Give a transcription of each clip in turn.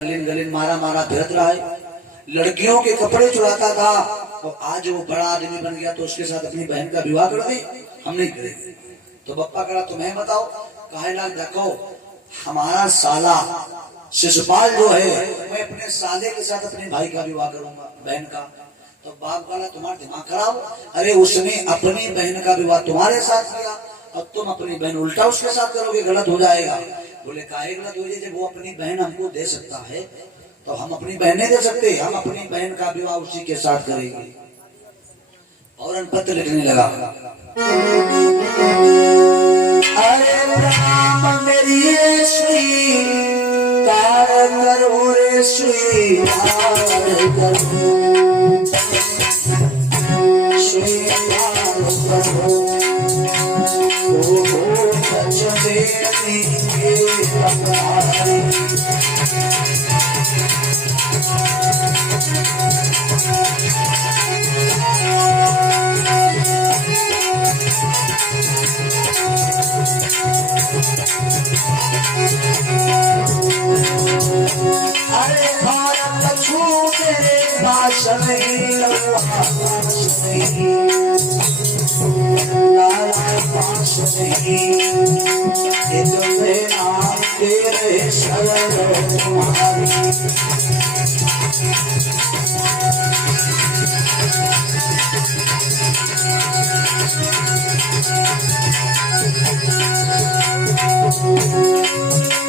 गलिन मारा मारा फिरत रहा है, लड़कियों के कपड़े चुराता था और आज वो बड़ा आदमी बन गया तो उसके साथ अपनी बहन का विवाह कर दे, हम नहीं करेंगे। तो बप्पा कहा तुम्हें बताओ, कहे लाग देखो हमारा साला शिशुपाल जो है मैं अपने साले के साथ अपने भाई का विवाह करूंगा, बहन का। तो बाप बोला तुम्हारा दिमाग खराब, अरे उसने अपनी बहन का विवाह तुम्हारे साथ किया और तुम अपनी बहन उल्टा उसके साथ करोगे, गलत हो जाएगा। बोले काहे गलत हो जाए, जब वो अपनी बहन हमको दे सकता है तो हम अपनी बहन नहीं दे सकते, हम अपनी बहन का विवाह उसी के साथ करेंगे। और पत्र लिखने लगा, अरे राम मेरी स्वीकार करो रे स्वीकार करो, स्वीकार करो अरे भारत छूटे भाषण लाला पास नहीं, तुम्हें नाम तेरे शरण तुम्हारी।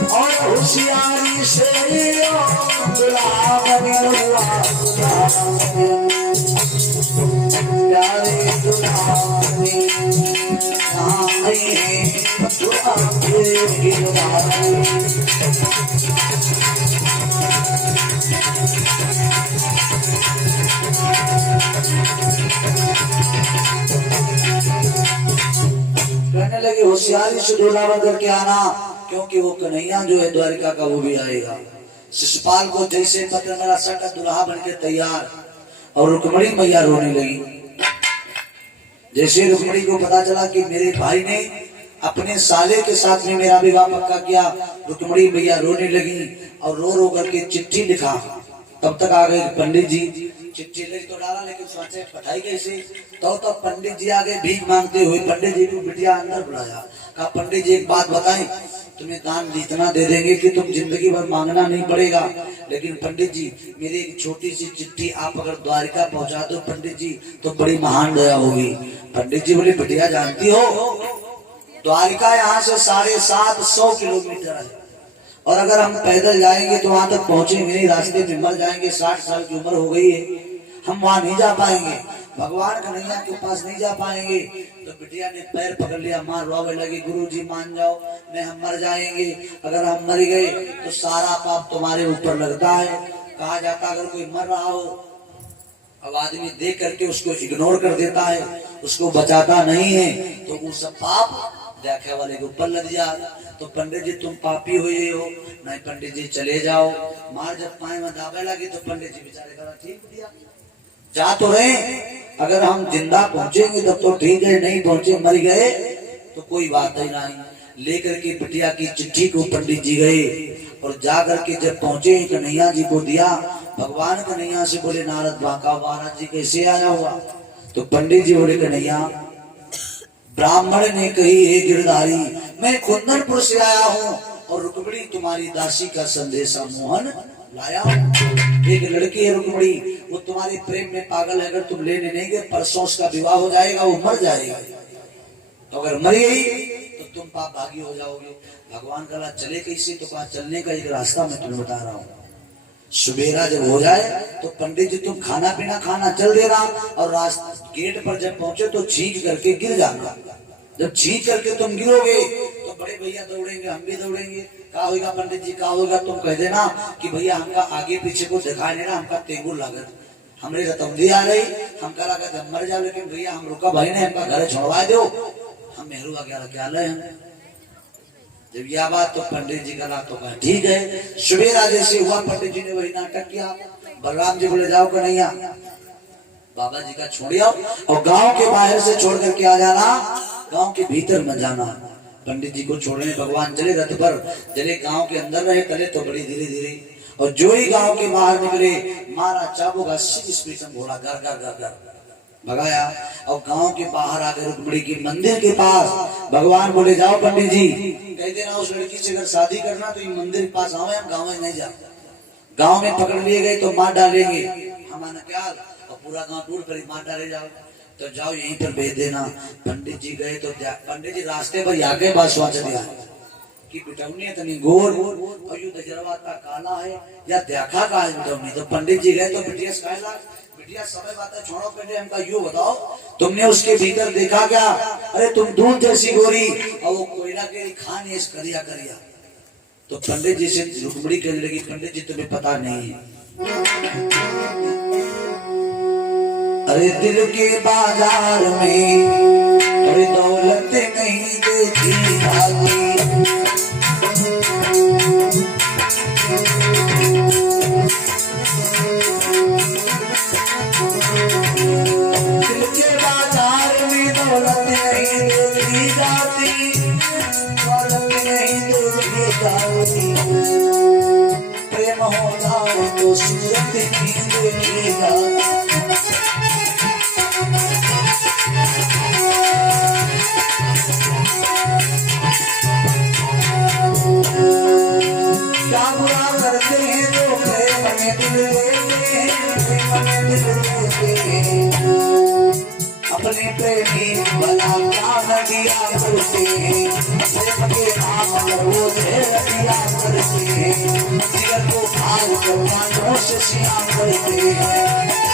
और होशियारी से प्यारे दुलारी कहने लगे होशियारी से डोलावा करके आना, क्योंकि वो कन्हैया जो है द्वारिका का वो भी आएगा। शिशुपाल को जैसे पत्र मेरा सटा दुल्हा बनके तैयार, और रुक्मणी मैया रोने लगी। जैसे रुक्मणी को पता चला कि मेरे भाई ने अपने साले के साथ में मेरा विवाह पक्का किया, रुक्मणी मैया रोने लगी और रो रो करके चिट्ठी लिखा। तब तक आ गए पंडित जी, चिट्ठी लिख तो डाला लेकिन सोचे पढ़ाई कैसे, तो पंडित जी आगे भीख मांगते हुए पंडित जी को बिटिया अंदर बुलाया। कहा पंडित जी एक बात बताएं, तुम्हें दान इतना दे देंगे कि तुम जिंदगी भर मांगना नहीं पड़ेगा, लेकिन पंडित जी मेरी एक छोटी सी चिट्ठी आप अगर द्वारिका पहुंचा दो पंडित जी तो बड़ी महान दया होगी। पंडित जी बोले बिटिया जानती हो द्वारिका यहाँ से 750 किलोमीटर है, और अगर हम पैदल जाएंगे तो वहां तक पहुंचेंगे नहीं, रास्ते में मर जाएंगे, 60 साल की उम्र हो गई है, हम वहां नहीं जा पाएंगे, भगवान कन्हैया के पास नहीं जा पाएंगे। तो बिटिया ने पैर पकड़ लिया, मां रोने लगी, गुरुजी मान जाओ, नहीं हम मर जाएंगे, अगर हम मर गए तो सारा पाप तुम्हारे ऊपर लगता है। कहा जाता अगर कोई मर रहा हो अब आदमी देख करके उसको इग्नोर कर देता है, उसको बचाता नहीं है, तो वो सब पाप देखने वाले के ऊपर लग जाता। तो पंडित जी तुम पापी हुए हो, नहीं पंडित जी चले जाओ। मार जब पाए में दाबे लगी तो पंडित जी बेचारे कहा ठीक दिया, जा तो रहे, अगर हम जिंदा पहुंचेंगे तब तो ठीक है, नहीं पहुंचे मर गए तो कोई बात ही नहीं। लेकर के बिटिया की चिट्ठी को पंडित जी गए और जा करके जब पहुंचे कन्हैया जी को दिया। भगवान कन्हैया से बोले नारद बांका महाराज जी कैसे आया हुआ, तो पंडित जी बोले कन्हैया ब्राह्मण ने कही हे गिरधारी मैं कुंदनपुर से आया हूँ और रुक्मणी तुम्हारी दासी का संदेशा मोहन लाया हूँ। एक लड़की है रुक्मणी, वो तुम्हारे प्रेम में पागल है, अगर तुम लेने नहीं गए परसों उसका विवाह हो जाएगा, वो मर जाएगा, तो अगर मर गई तो तुम पाप भागी हो जाओगे। भगवान कहा चले कैसे, तो कहा चलने का एक रास्ता मैं तुम्हें बता रहा हूँ। सुबेरा जब हो जाए तो पंडित जी तुम खाना पीना खाना चल देना, और रास्ते गेट पर जब पहुंचे तो छींक करके गिर जाना। जब छींक करके तुम गिरोगे तो बड़े भैया दौड़ेंगे, हम भी दौड़ेंगे। क्या होगा पंडित जी क्या होगा, तुम कह देना कि भैया हमका आगे पीछे को दिखा देना, हमका तेंगुर लागत, हमरे रतौंदी आ रही, हमका लागत हम मर जाओ, लेकिन भैया हम रुका भाई ने हमका घर छोड़वा दो, हम मेहरू वगैरह क्या ले। जब यह बात तो पंडित जी का तो कहा ठीक है। सवेरा जैसे हुआ पंडित जी ने वही नाटक किया। बलराम जी बोले जाओ कन्हैया बाबा जी का छोड़ आओ और गांव के बाहर से छोड़ करके आ जाना, गांव के भीतर मत जाना। पंडित जी को छोड़ने भगवान चले रथ पर, चले गांव के अंदर रहे तले तो बड़ी धीरे धीरे, और जो ही गांव के बाहर निकले मारा चाबुक 80 स्पीड में घोड़ा घर घर घर घर भगाया। और गांव के बाहर आकर रुक्मिणी की मंदिर के पास भगवान बोले जाओ पंडित जी कह देना उस लड़की से अगर शादी करना तो ये मंदिर के पास आओ, हम गाँव में नहीं जा, गाँव में पकड़ लिए गए तो मार डालेंगे हमारा क्या, और पूरा गाँव टूट पर मार डाले जाओ, तो जाओ यहीं पर भेज देना। पंडित जी गए तो पंडित जी रास्ते पर आगे बात स्वाच दिया कि बिटौनी तनी गोर और यू दजरवा का काला है या देखा का है बिटौनी। तो पंडित जी गए तो बिटिया कहला बिटिया समय बातें छोड़ो, पहले हमका यू बताओ तुमने उसके भीतर देखा क्या? अरे तुम दूध जैसी गोरी और वो कोयला के खान ये करिया करिया। तो पंडित जी से रुक्मिणी कहने लगी पंडित जी तुम्हें पता नहीं है, अरे दिल के बाजार में अरे दौलत नहीं देखी जाती, दिल के बाजार में दौलत नहीं देखी जाती, दौलत नहीं देखी जाती, प्रेम होना तो सूरत नहीं देखी जाती। क्या बुरा करते हैं जो प्रेम में दिल देते हैं, प्रेम में दिल देते हैं, अपने प्रेमी बना प्राण दिया करते हैं, प्रेम के नाम पर वो दिया करते हैं, जिगर को भार कर प्राणों से सियान करते हैं।